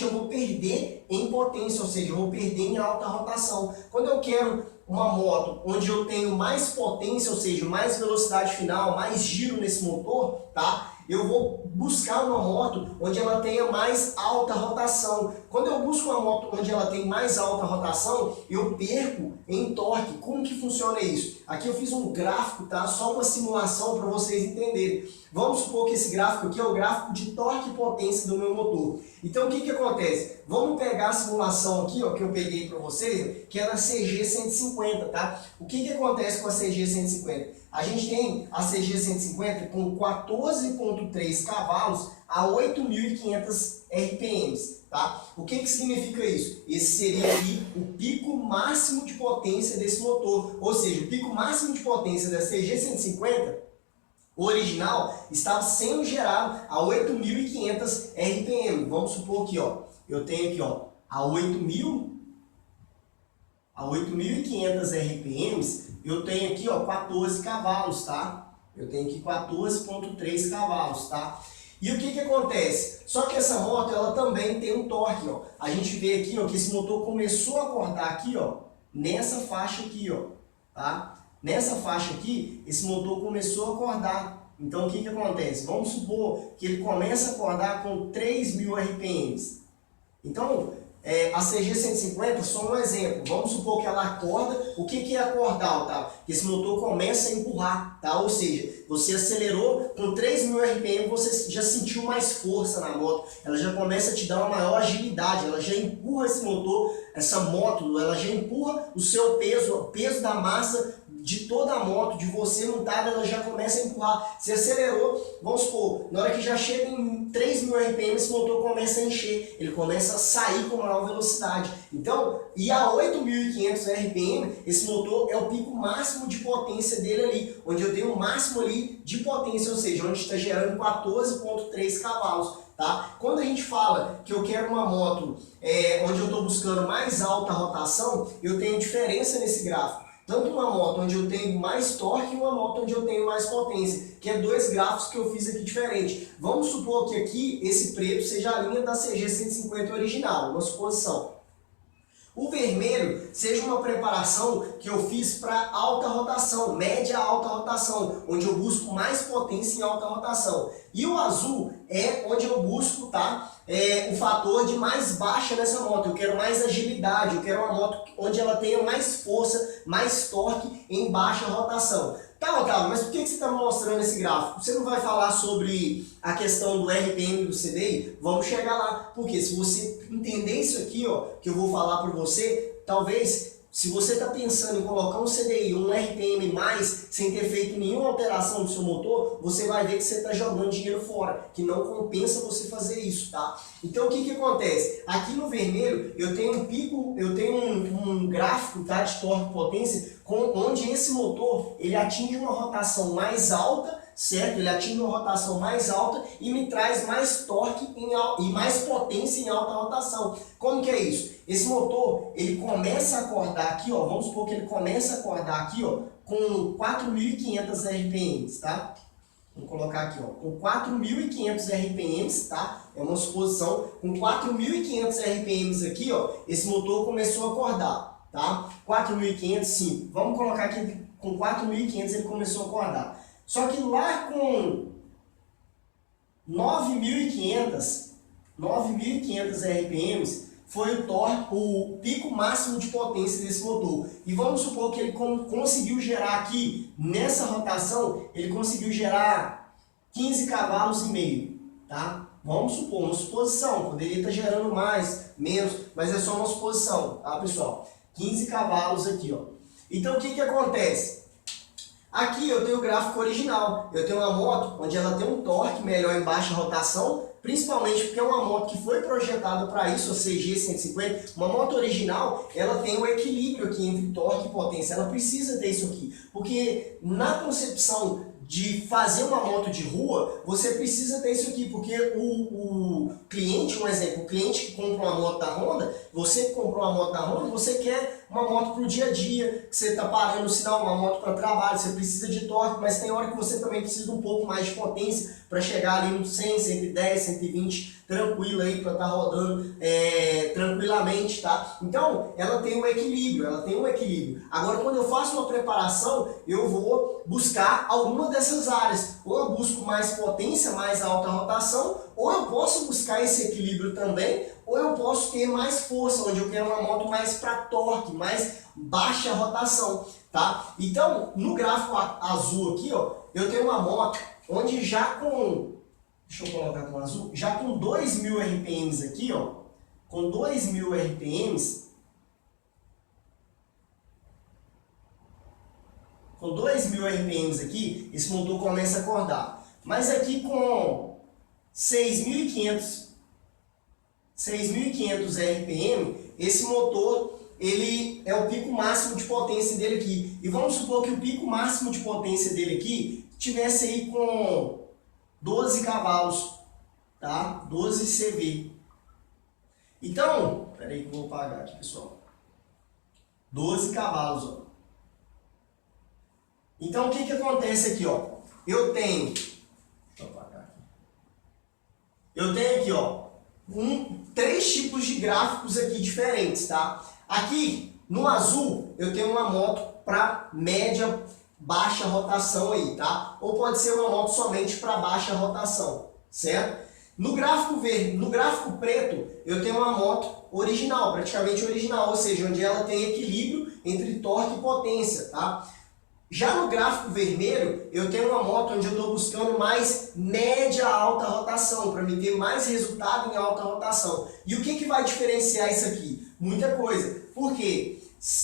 consequentemente eu vou perder em potência, ou seja, eu vou perder em alta rotação. Quando eu quero uma moto onde eu tenho mais potência, ou seja, mais velocidade final, mais giro nesse motor, tá? Eu vou buscar uma moto onde ela tenha mais alta rotação. Quando eu busco uma moto onde ela tem mais alta rotação, eu perco em torque. Como que funciona isso? Aqui eu fiz um gráfico, tá? Só uma simulação para vocês entenderem. Vamos supor que esse gráfico aqui é o gráfico de torque e potência do meu motor. Então o que que acontece? Vamos pegar a simulação aqui, ó, que eu peguei para vocês, que é da CG 150, tá? O que que acontece com a CG 150? A gente tem a CG 150 com 14,3 cavalos a 8.500 RPMs, tá? O que que significa isso? Esse seria aqui o pico máximo de potência desse motor, ou seja, o pico máximo de potência da CG 150 original estava sendo gerado a 8.500 RPM. Vamos supor que, ó, eu tenho aqui, ó, a 8.500 RPMs, eu tenho aqui, ó, 14 cavalos, tá? Eu tenho aqui 14,3 cavalos, tá? E o que que acontece? Só que essa moto, ela também tem um torque, ó. A gente vê aqui, ó, que esse motor começou a acordar aqui, ó, nessa faixa aqui, ó, tá? Nessa faixa aqui, esse motor começou a acordar. Então, o que que acontece? Vamos supor que ele começa a acordar com 3.000 RPMs. Então, a CG 150, só um exemplo. Vamos supor que ela acorda. O que que é acordar, tá? Que esse motor começa a empurrar, tá? Ou seja, você acelerou com 3.000 RPM, você já sentiu mais força na moto. Ela já começa a te dar uma maior agilidade. Ela já empurra esse motor, essa moto, ela já empurra o seu peso, o peso da massa de toda a moto, de você montada, ela já começa a empurrar. Você acelerou, vamos supor, na hora que já chega em 3.000 RPM, esse motor começa a encher, ele começa a sair com maior velocidade. Então, e a 8.500 RPM, esse motor é o pico máximo de potência dele ali, onde eu tenho o máximo ali de potência, ou seja, onde está gerando 14,3 cavalos. Tá? Quando a gente fala que eu quero uma moto onde eu estou buscando mais alta rotação, eu tenho diferença nesse gráfico. Tanto uma moto onde eu tenho mais torque e uma moto onde eu tenho mais potência, que é dois gráficos que eu fiz aqui diferente. Vamos supor que aqui esse preto seja a linha da CG 150 original, uma suposição. O vermelho seja uma preparação que eu fiz para alta rotação, média alta rotação, onde eu busco mais potência em alta rotação. E o azul é onde eu busco, tá, o fator de mais baixa nessa moto. Eu quero mais agilidade, eu quero uma moto onde ela tenha mais força, mais torque em baixa rotação. Tá, Otávio, mas por que você está mostrando esse gráfico? Você não vai falar sobre a questão do RPM do CDI? Vamos chegar lá. Porque se você entender isso aqui, ó, que eu vou falar para você, talvez, se você está pensando em colocar um CDI, um RPM mais, sem ter feito nenhuma alteração no seu motor, você vai ver que você está jogando dinheiro fora, que não compensa você fazer isso, tá? Então, o que que acontece? Aqui no vermelho, eu tenho um pico, eu tenho um gráfico, tá, de torque e potência, onde esse motor, ele atinge uma rotação mais alta, certo? Ele atinge uma rotação mais alta e me traz mais torque e mais potência em alta rotação. Como que é isso? Esse motor, ele começa a acordar aqui, ó, vamos supor que ele começa a acordar aqui, ó, com 4.500 RPMs, tá? Vou colocar aqui, ó, com 4.500 RPMs, tá? É uma suposição. Com 4.500 RPMs aqui, ó, esse motor começou a acordar, tá? 4.500, sim. Vamos colocar aqui com 4.500 ele começou a acordar. Só que lá com 9.500 RPMs foi o pico máximo de potência desse motor. E vamos supor que ele conseguiu gerar aqui, nessa rotação, ele conseguiu gerar 15 cavalos e meio, tá? Vamos supor, uma suposição, poderia estar gerando mais, menos, mas é só uma suposição, tá, pessoal? 15 cavalos aqui, ó. Então, o que que acontece? Aqui eu tenho o gráfico original, eu tenho uma moto onde ela tem um torque melhor em baixa rotação, principalmente porque é uma moto que foi projetada para isso, a CG 150, uma moto original, ela tem um equilíbrio aqui entre torque e potência, ela precisa ter isso aqui, porque na concepção de fazer uma moto de rua, você precisa ter isso aqui, porque o cliente, um exemplo, o cliente que compra uma moto da Honda, você que comprou uma moto da Honda, você quer uma moto para o dia a dia, que você está parando o sinal, uma moto para trabalho, você precisa de torque, mas tem hora que você também precisa de um pouco mais de potência para chegar ali no 100, 110, 120, tranquilo aí para estar rodando tranquilamente, tá? Então, ela tem um equilíbrio, Agora, quando eu faço uma preparação, eu vou buscar alguma dessas áreas. Ou eu busco mais potência, mais alta rotação, ou eu posso buscar esse equilíbrio também, ou eu posso ter mais força, onde eu quero uma moto mais para torque, mais baixa rotação, tá? Então, no gráfico azul aqui, ó, eu tenho uma moto onde já com, deixa eu colocar com azul, já com 2.000 RPMs aqui, ó, com 2.000 RPMs, com 2.000 RPMs aqui, esse motor começa a acordar. Mas aqui com 6.500 RPM, esse motor, ele é o pico máximo de potência dele aqui. E vamos supor que o pico máximo de potência dele aqui tivesse aí com 12 cavalos, tá? 12 CV. Então, peraí que eu vou apagar aqui, pessoal. 12 cavalos, ó. Então, o que que acontece aqui, ó? Eu tenho, deixa eu apagar aqui. Eu tenho aqui, ó, 3 tipos de gráficos aqui diferentes, tá? Aqui, no azul, eu tenho uma moto para média, baixa rotação aí, tá? Ou pode ser uma moto somente para baixa rotação, certo? No gráfico preto, eu tenho uma moto original, praticamente original, ou seja, onde ela tem equilíbrio entre torque e potência, tá? Já no gráfico vermelho, eu tenho uma moto onde eu estou buscando mais média alta rotação, para me ter mais resultado em alta rotação. E o que que vai diferenciar isso aqui? Muita coisa. Porque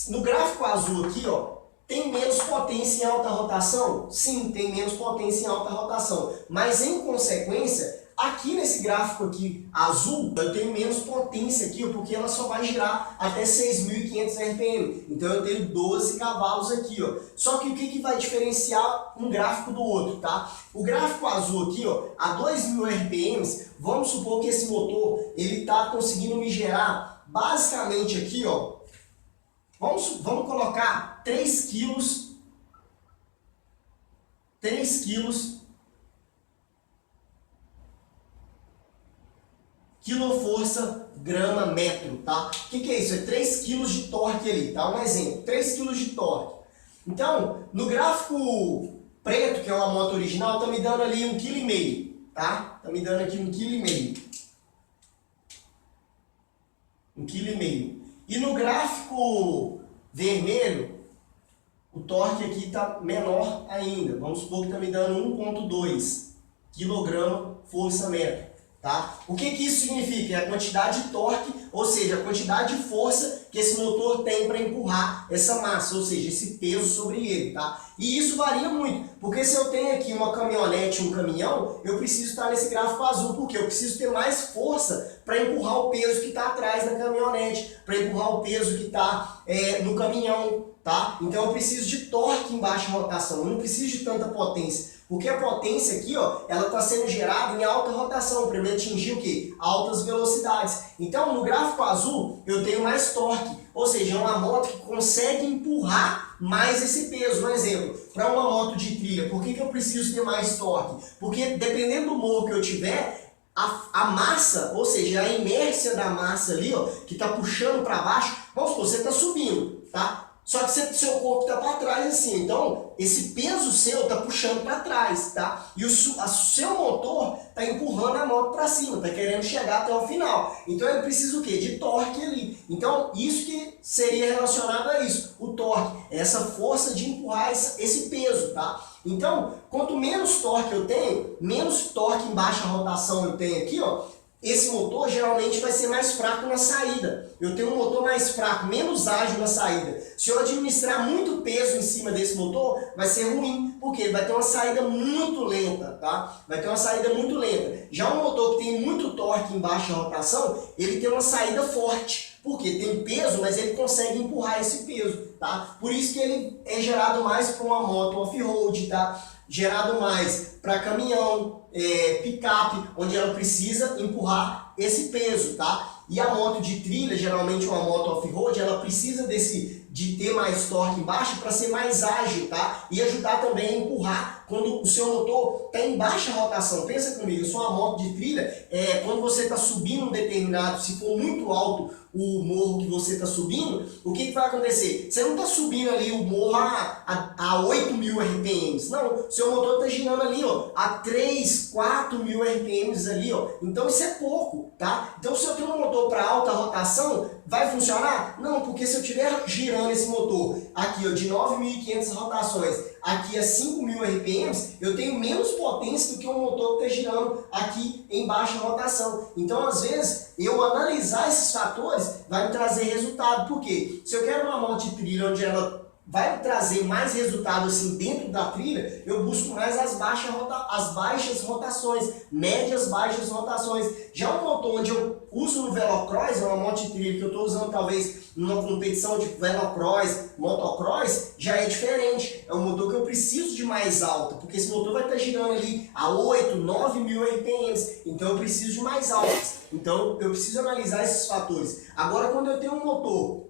no gráfico azul aqui, ó, tem menos potência em alta rotação? Sim, tem menos potência em alta rotação. Mas em consequência, aqui nesse gráfico aqui azul, eu tenho menos potência aqui, porque ela só vai girar até 6.500 RPM. Então eu tenho 12 cavalos aqui, ó. Só que o que que vai diferenciar um gráfico do outro, tá? O gráfico azul aqui, ó, a 2.000 RPMs, vamos supor que esse motor, ele tá conseguindo me gerar, basicamente aqui, ó, vamos colocar 3 quilos quilo-força grama metro, tá? O que que é isso? É 3 kg de torque ali, tá? Um exemplo, 3 kg de torque. Então, no gráfico preto, que é uma moto original, tá me dando ali 1,5 kg, tá? Tá me dando aqui 1,5 kg. 1,5 kg. E no gráfico vermelho, o torque aqui tá menor ainda. Vamos supor que tá me dando 1,2 kg força metro. Tá? O que que isso significa? É a quantidade de torque, ou seja, a quantidade de força que esse motor tem para empurrar essa massa, ou seja, esse peso sobre ele. Tá? E isso varia muito, porque se eu tenho aqui uma caminhonete, um caminhão, eu preciso estar nesse gráfico azul, porque eu preciso ter mais força para empurrar o peso que está atrás da caminhonete, para empurrar o peso que está no caminhão. Tá? Então eu preciso de torque em baixa rotação, eu não preciso de tanta potência. Porque a potência aqui, ó, ela está sendo gerada em alta rotação, para me atingir o quê? Altas velocidades. Então, no gráfico azul, eu tenho mais torque, ou seja, é uma moto que consegue empurrar mais esse peso. Um exemplo, para uma moto de trilha, por que que eu preciso ter mais torque? Porque dependendo do morro que eu tiver, a massa, ou seja, a inércia da massa ali, ó, que está puxando para baixo, vamos supor, você está subindo, tá? Só que seu corpo está para trás assim, então esse peso seu está puxando para trás, tá? E o seu motor está empurrando a moto para cima, está querendo chegar até o final. Então ele precisa o quê? De torque ali. Então isso que seria relacionado a isso, o torque, essa força de empurrar esse peso, tá? Então, quanto menos torque eu tenho, menos torque em baixa rotação eu tenho aqui, ó, esse motor geralmente vai ser mais fraco na saída. Eu tenho um motor mais fraco, menos ágil na saída. Se eu administrar muito peso em cima desse motor, vai ser ruim, porque ele vai ter uma saída muito lenta, tá? Vai ter uma saída muito lenta. Já um motor que tem muito torque em baixa rotação, ele tem uma saída forte, porque tem peso, mas ele consegue empurrar esse peso, tá? Por isso que ele é gerado mais para uma moto off-road, tá? Gerado mais para caminhão, picape, onde ela precisa empurrar esse peso, tá? E a moto de trilha, geralmente uma moto off-road, ela precisa de ter mais torque embaixo para ser mais ágil, tá? E ajudar também a empurrar quando o seu motor está em baixa rotação. Pensa comigo, eu sou uma moto de trilha, quando você está subindo um determinado, se for muito alto o morro que você está subindo, o que vai acontecer? Você não está subindo ali o morro a 8.000 RPMs, não, seu motor está girando ali, ó, a 3, 4.000 RPMs ali, ó, então isso é pouco, tá? Então se eu tenho um motor para alta rotação, vai funcionar? Não, porque se eu estiver girando esse motor aqui, ó, de 9.500 rotações, aqui a 5.000 RPMs, eu tenho menos potência do que um motor que está girando aqui em baixa rotação. Então, às vezes, eu analisar esses fatores vai me trazer resultado. Por quê? Se eu quero uma moto de trilha onde ela vai trazer mais resultado assim dentro da trilha, eu busco mais as baixas rotações, médias baixas rotações. Já um motor onde eu uso no velocross, é uma moto de trilha que eu estou usando talvez numa competição de velocross, motocross, já é diferente. É um motor que eu preciso de mais alta, porque esse motor vai estar girando ali a 8, 9.000 RPMs, então eu preciso de mais altas. Então eu preciso analisar esses fatores. Agora, quando eu tenho um motor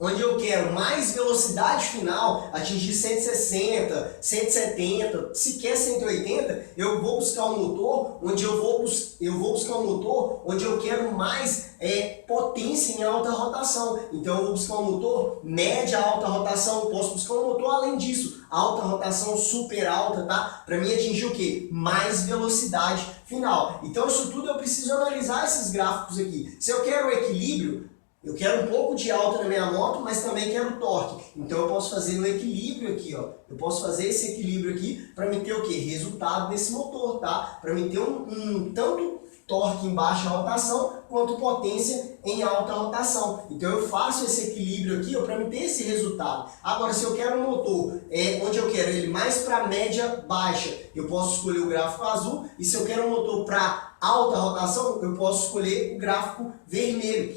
onde eu quero mais velocidade final, atingir 160, 170, se quer 180, eu vou buscar um motor onde eu vou buscar um motor onde eu quero mais potência em alta rotação. Então eu vou buscar um motor média alta rotação, posso buscar um motor além disso, alta rotação super alta, tá? Para mim atingir o quê? Mais velocidade final. Então isso tudo eu preciso analisar esses gráficos aqui. Se eu quero equilíbrio, eu quero um pouco de alta na minha moto, mas também quero torque. Então eu posso fazer no equilíbrio aqui, ó. Eu posso fazer esse equilíbrio aqui para me ter o quê? Resultado desse motor, tá? Para me ter tanto torque em baixa rotação quanto potência em alta rotação. Então eu faço esse equilíbrio aqui para me ter esse resultado. Agora, se eu quero um motor onde eu quero ele mais para média baixa, eu posso escolher o gráfico azul. E se eu quero um motor para alta rotação, eu posso escolher o gráfico vermelho.